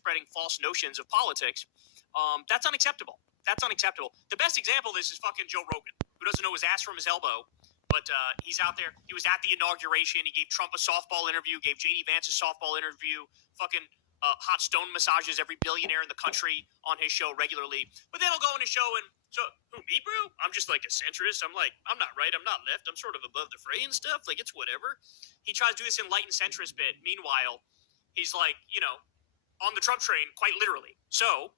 spreading false notions of politics. That's unacceptable. That's unacceptable. The best example of this is fucking Joe Rogan, who doesn't know his ass from his elbow, but he's out there. He was at the inauguration. He gave Trump a softball interview, gave J.D. Vance a softball interview, fucking hot stone massages every billionaire in the country on his show regularly. But then he'll go on his show and, so, who, me, bro? I'm just like a centrist. I'm like, I'm not right. I'm not left. I'm sort of above the fray and stuff. Like, it's whatever. He tries to do this enlightened centrist bit. Meanwhile, he's like, you know, on the Trump train, quite literally. So,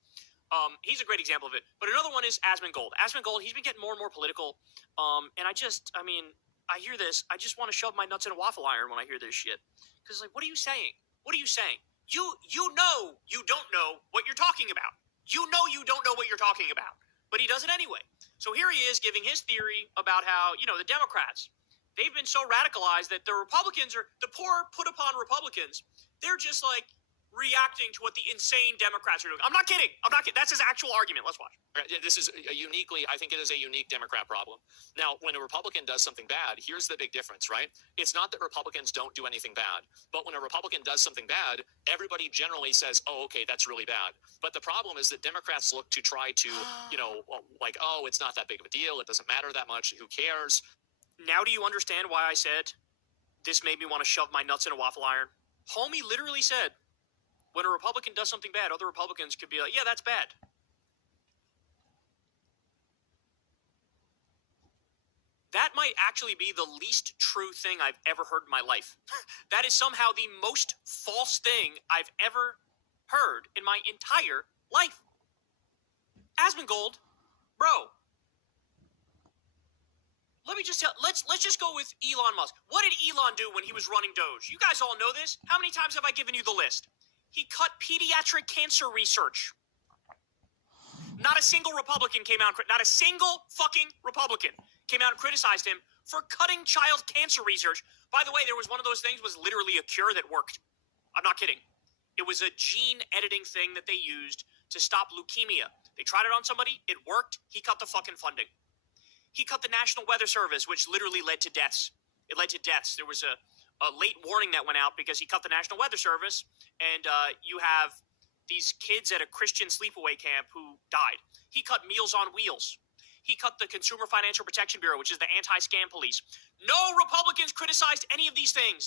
he's a great example of it. But another one is asmongold. Asmongold, he's been getting more and more political. And I hear this. I just want to shove my nuts in a waffle iron when I hear this shit. Because, like, what are you saying? What are you saying? You know you don't know what you're talking about. You know you don't know what you're talking about. But he does it anyway. So here he is giving his theory about how, you know, the Democrats, they've been so radicalized that the Republicans are, the poor put upon Republicans, they're just like reacting to what the insane Democrats are doing. I'm not kidding. That's his actual argument. Let's watch. This is I think it is a unique Democrat problem. Now, when a Republican does something bad, here's the big difference, right? It's not that Republicans don't do anything bad, but when a Republican does something bad, everybody generally says, oh, okay, that's really bad. But the problem is that Democrats look to try to, you know, like, oh, it's not that big of a deal. It doesn't matter that much. Who cares? Now do you understand why I said this made me want to shove my nuts in a waffle iron? Homie literally said, when a Republican does something bad, other Republicans could be like, yeah, that's bad. That might actually be the least true thing I've ever heard in my life. That is somehow the most false thing I've ever heard in my entire life. Asmongold, bro. Let me just tell, let's just go with Elon Musk. What did Elon do when he was running Doge? You guys all know this. How many times have I given you the list? He cut pediatric cancer research. Not a single Republican came out, not a single fucking Republican came out and criticized him for cutting child cancer research. By the way, there was one of those things was literally a cure that worked. I'm not kidding. It was a gene editing thing that they used to stop leukemia. They tried it on somebody. It worked. He cut the fucking funding. He cut the National Weather Service, which literally led to deaths. It led to deaths. There was a late warning that went out because he cut the National Weather Service, and you have these kids at a Christian sleepaway camp who died. He cut Meals on Wheels. He cut the Consumer Financial Protection Bureau, which is the anti-scam police. No Republicans criticized any of these things.